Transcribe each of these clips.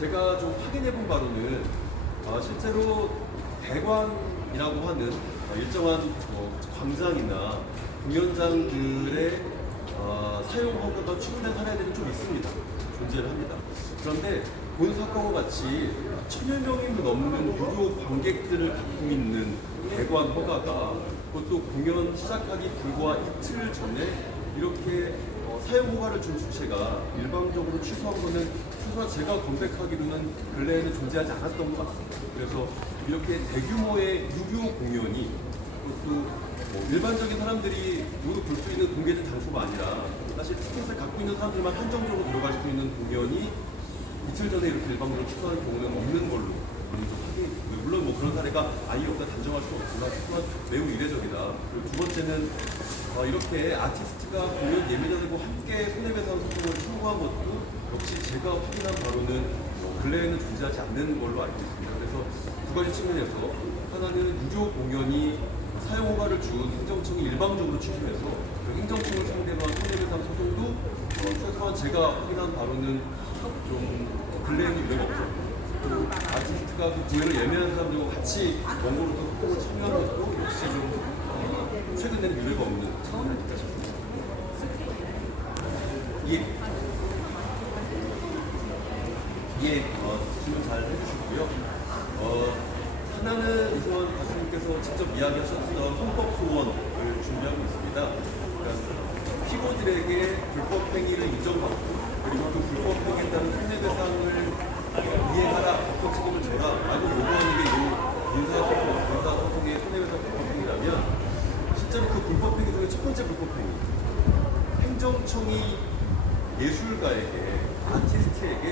제가 좀 확인해 본 바로는 실제로 대관이라고 하는 일정한 광장이나 공연장들의 사용 허가가 추구된 사례들이 좀 있습니다. 존재를 합니다. 그런데 본 사건과 같이 1000여 명이 넘는 유료 관객들을 갖고 있는 대관 허가가 그것도 공연 시작하기 불과 이틀 전에 이렇게 사용 허가를 준 주체가 일방적으로 취소한 거는 최소한 제가 검색하기로는 근래에는 존재하지 않았던 것 같습니다. 그래서 이렇게 대규모의 유료 공연이 그것도 일반적인 사람들이 모두 볼 수 있는 공개된 장소가 아니라 사실 티켓을 갖고 있는 사람들만 한정적으로 들어갈 수 있는 공연이 이틀 전에 이렇게 일방적으로 취소하는 경우는 없는 걸로 물론 뭐 그런 사례가 아예 없다 단정할 수 없지만 하지만 매우 이례적이다. 그리고 두 번째는 이렇게 아티스트가 공연 예매자들과 함께 손해배상 소송을 청구한 것도 역시 제가 확인한 바로는 근래에는 존재하지 않는 걸로 알고 있습니다. 그래서 두 가지 측면에서 하나는 유료 공연이 사용 허가를 준 행정청이 일방적으로 취소해서 그 행정청을 상대로 한 손해배상 소송도 최소한 제가 확인한 바로는 좀 근래에는 유례가 없죠. 또 아티스트가 그 공연을 예매한 사람들과 같이 원고로서 소송을 참여한 것도 역시 좀 최근에는 유례가 없는 상황이 아닐까 싶습니다. 질문 잘 해주시고요. 하나는 이승환 가수님께서 직접 이야기하셨던 헌법 소원을 준비하고 있습니다. 그러니까 피고들에게 불법 행위를 인정받고 그리고 그 불법 행위에 따른 손해배상을 이해하라, 법적 책임을 져라 라고 요구하는 게 이 민사소송의 손해배상 불법행위라면 실제로 그 불법행위 중에 첫 번째 불법행위 행정청이 예술가에게 아티스트에게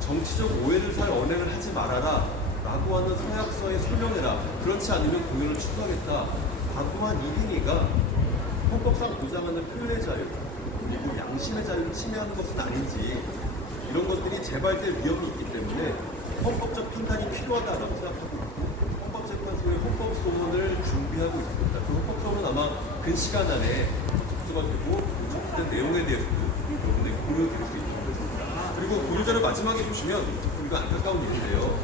정치적 오해를 살 언행을 하지 말아라 라고 하는 서약서에 서명해라 그렇지 않으면 공연을 취소하겠다 라고 한 이 행위가 헌법상 보장하는 표현의 자유 그리고 양심의 자유를 침해하는 것은 아닌지 이런 것들이 재발될 위험이 있기 때문에 헌법적 판단이 필요하다라고 생각하고 있고 헌법재판소의 헌법소원을 준비하고 있습니다. 그 헌법소원은 아마 근시간 안에 접수가 되고 접수된 내용에 대해서도 여러분들이 고려드릴 수 있습니다. 그리고 고려자를 마지막에 보시면 이거 안타까운 일인데요.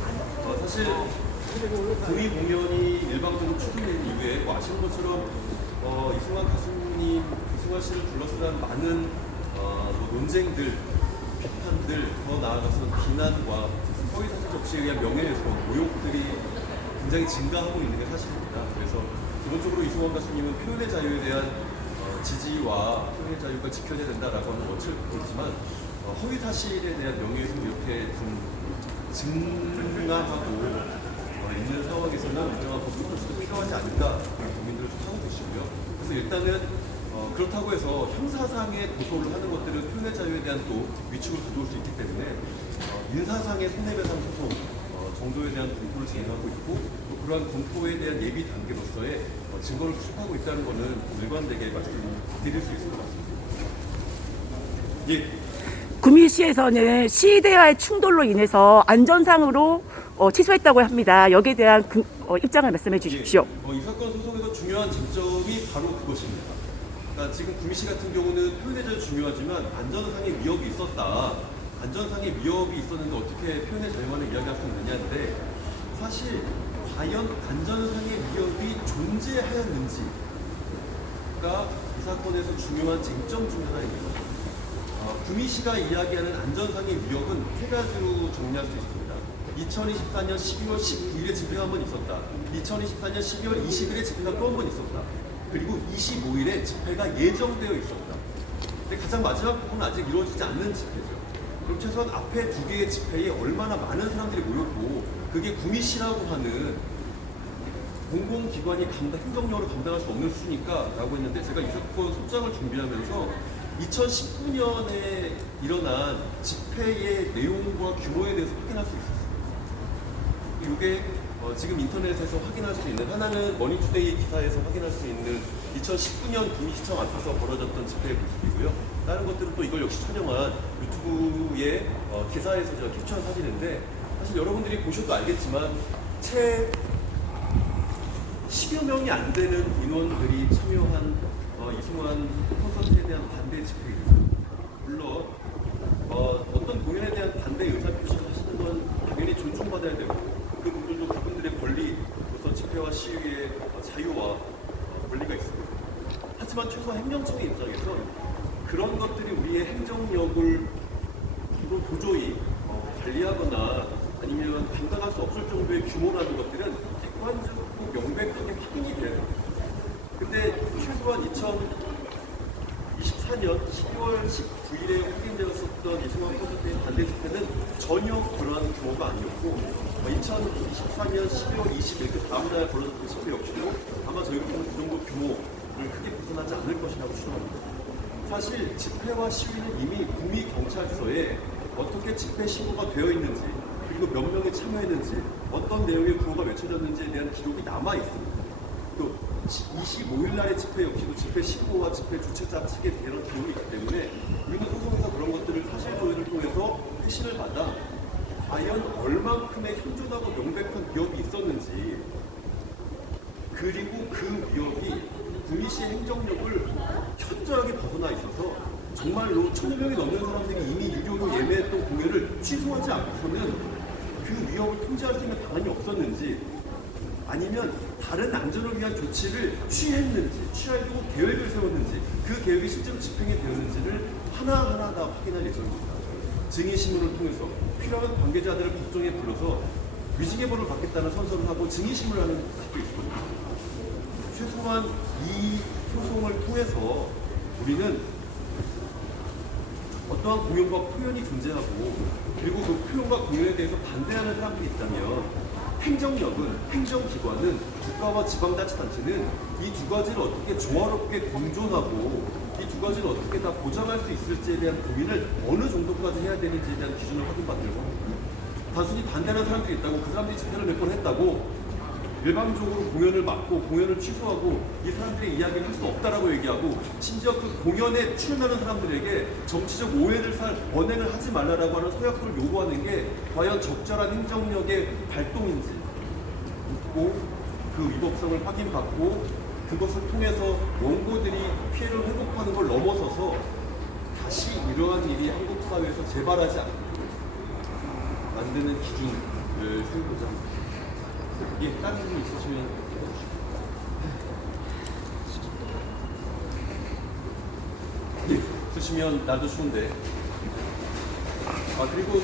사실 공의 공연이 일방적으로 취소된 이후에 아시는 것처럼 이승환 가수님, 이승환 씨를 둘러싼 많은 논쟁들 비판들, 더 나아가서 비난과 허위사실 적시에 의한 명예훼손, 모욕들이 굉장히 증가하고 있는 게 사실입니다. 그래서 기본적으로 이승환 가수님은 표현의 자유에 대한 지지와 표현의 자유가 지켜져야 된다라고 하는 원칙을 갖고 있지만 허위사실에 대한 명예훼손 이렇게 좀 증가하고 있는 상황에서는 일정한 법적 조치도 필요하지 않을까 고민들을 좀 하고 계시고요. 그래서 일단은 그렇다고 해서 형사상의 고소를 하는 것들은 표현의 자유에 대한 또 위축을 가져올 수 있기 때문에 민사상의 손해배상 소송 정도에 대한 검토를 진행하고 있고 또 그러한 검토에 대한 예비 단계로서의 증거를 수집하고 있다는 것은 일관되게 말씀드릴 수 있을 것 같습니다. 구미시에서는 시대와의 충돌로 인해서 안전상으로 취소했다고 합니다. 여기에 대한 입장을 말씀해 주십시오. 이 사건 소송에서 중요한 쟁점이 바로 그것입니다. 그러니까 지금 구미시 같은 경우는 표현의 자유 중요하지만 안전상의 위협이 있었다. 안전상의 위협이 있었는데 어떻게 표현의 자유만을 이야기할 수 있느냐인데 사실 과연 안전상의 위협이 존재하였는지가 이 사건에서 중요한 쟁점 중 하나입니다. 구미시가 이야기하는 안전상의 위협은 세 가지로 정리할 수 있습니다. 2024년 12월 19일에 집회가 한 번 있었다. 2024년 12월 20일에 집회가 또 한 번 있었다. 그리고 25일에 집회가 예정되어 있었다. 근데 가장 마지막 부분은 아직 이루어지지 않는 집회죠. 그럼 최소한 앞에 두 개의 집회에 얼마나 많은 사람들이 모였고 그게 구미시라고 하는 공공기관이 행정력으로 감당할 수 없는 수니까 라고 했는데 제가 이 사건 소장을 준비하면서 2019년에 일어난 집회의 내용과 규모에 대해서 확인할 수 있었습니다. 이게 지금 인터넷에서 확인할 수 있는 하나는 머니투데이 기사에서 확인할 수 있는 2019년 구미시청 앞에서 벌어졌던 집회의 모습이고요. 다른 것들은 또 이걸 역시 촬영한 유튜브의 기사에서 제가 캡처한 사진인데 사실 여러분들이 보셔도 알겠지만 채 10여 명이 안 되는 인원들이 참여한 이승환 콘서트에 대한 반대 집회입니다. 물론 어떤 공연에 대한 반대 의사 표시를 하시는 건 보장받아야 되고 그 부분도 그분들의 권리로서 집회와 시위의 자유와 권리가 있습니다. 하지만 최소한 행정청의 입장에서 그런 것들이 우리의 행정력을 도저히 관리하거나 아니면 감당할 수 없을 정도의 규모라는 것들은 객관적이고 명백하게 확인이 돼야 됩니다. 근데 최소한 2024년 12월 19일에 확인되었었던 이승만 프로젝트의 반대 집회는 전혀 그러한 규모가 아니었고 2024년 12월 20일 그 다음날 벌어졌던 집회 역시도 아마 저희로서는 그 정도 규모를 크게 벗어나지 않을 것이라고 추정합니다. 사실 집회와 시위는 이미 구미경찰서에 어떻게 집회 신고가 되어 있는지 그리고 몇 명이 참여했는지 어떤 내용의 구호가 외쳐졌는지에 대한 기록이 남아 있습니다. 또 25일 날의 집회 역시도 집회 신고와 집회 주최자 측에 대한 기록이 있기 때문에 우리는 소송에서 그런 것들을 사실 조회를 통해서 회신을 받아 과연 얼만큼의 현존하고 명백한 위협이 있었는지 그리고 그 위협이 구미시의 행정력을 현저하게 벗어나 있어서 정말로 1,000명이 넘는 사람들이 이미 유료로 예매했던 공연을 취소하지 않고서는 그 위협을 통제할 수 있는 방안이 없었는지 아니면 다른 안전을 위한 조치를 취하려고 계획을 세웠는지 그 계획이 실제로 집행이 되었는지를 하나하나 다 확인할 예정입니다. 증인신문을 통해서 필요한 관계자들을 법정에 불러서 위증해보를 받겠다는 선서를 하고 증인신문을 하는 것도 있거든요. 최소한 이 소송을 통해서 우리는 어떠한 공연과 표현이 존재하고 그리고 그 표현과 공연에 대해서 반대하는 사람들이 있다면 행정기관은 국가와 지방자치단체는 이 두 가지를 어떻게 조화롭게 공존하고 이 두 가지를 어떻게 다 보장할 수 있을지에 대한 고민을 어느 정도까지 해야 되는지에 대한 기준을 확인받으려고 합니다. 단순히 반대하는 사람들이 있다고 그 사람들이 집회를 몇 번 했다고 일방적으로 공연을 막고 공연을 취소하고 이 사람들의 이야기를 할 수 없다라고 얘기하고 심지어 그 공연에 출연하는 사람들에게 정치적 오해를 살 언행을 하지 말라라고 하는 서약서를 요구하는 게 과연 적절한 행정력의 발동인지 묻고 그 위법성을 확인받고 그것을 통해서 원고들이 피해를 회복하는 걸 넘어서서 다시 이러한 일이 한국 사회에서 재발하지 않도록 만드는 기준을 세우고자 합니다. 예, 다른 질문 있으시면 해주시죠. 예, 쓰시면 나도 쉬운데. 그리고